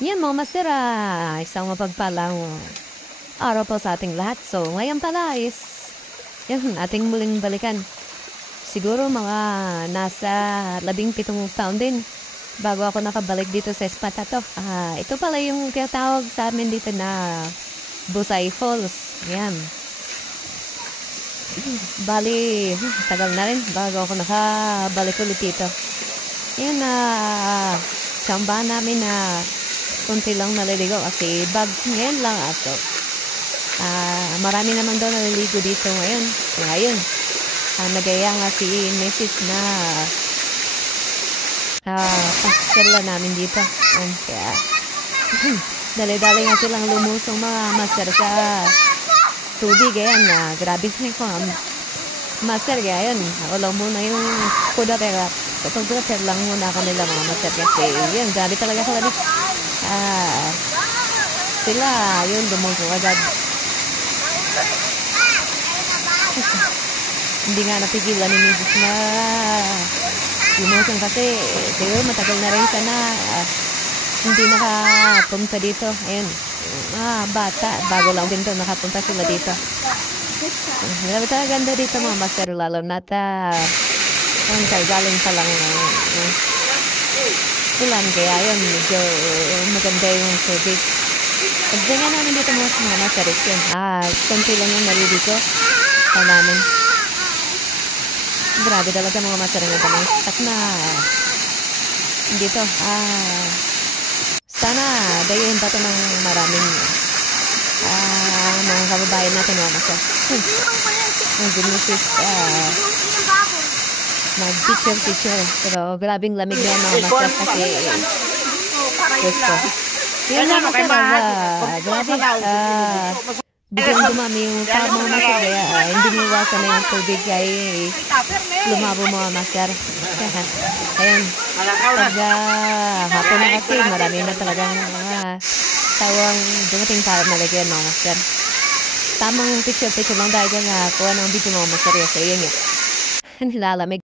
Yan mga master, isang mapagpalang araw po sa ating lahat. So, ngayon pala is, yan, ating muling balikan. Siguro mga nasa 17 taon din bago ako nakabalik dito sa spot na to. Ito pala yung tinatawag sa amin dito na Busay Falls. Yan. Bali, tagal na rin bago ako nakabalik ulit dito. Yan na, sambahan namin na kunti lang naliligo kasi bag ngayon lang ato. Marami naman daw naliligo dito ngayon. Ngayon, nagaya nga si Mrs. na pasirla namin dito. Kaya, dali-dali nga silang lumusong mga master sa tubig. Ayan, grabe ko. Master, kaya yun. Wala muna yung kuda pero photographer lang muna kanila mga master kasi yun, grabe talaga kalamig. Sila, yun, dumungkong agad. Hindi nga napigilan ni Mrs. na lumusong kasi siguro matagal na rin sana hindi nakapunta dito. Ayun, bata, bago lang din to nakapunta sila dito. Grabe talaga ganda dito mga master, lalo na galing pa lang ulan, kaya yun, medyo maganda yung tubig. Pagdanya namin dito mga master, yun, konti lang yung naliligo sa namin. Grabe talaga mga master ng tamang at na dito. Sana dayon pa to ng maraming mga kababayan natin mga master. Ang ginisis mag-picture. Pero grabing lamig na mga master kasi gusto. Yun lang master, grabe. Biglang dumami yung tao mga master, kaya hindi niwasan na yung tubig ay lumabo mga master. Ayun, pag hapon na kasi marami na talagang tawang dumating para malagyan mga master. Tamang picture lang dahil kuha ng video mga master. Kasi yun yan, nilalamig.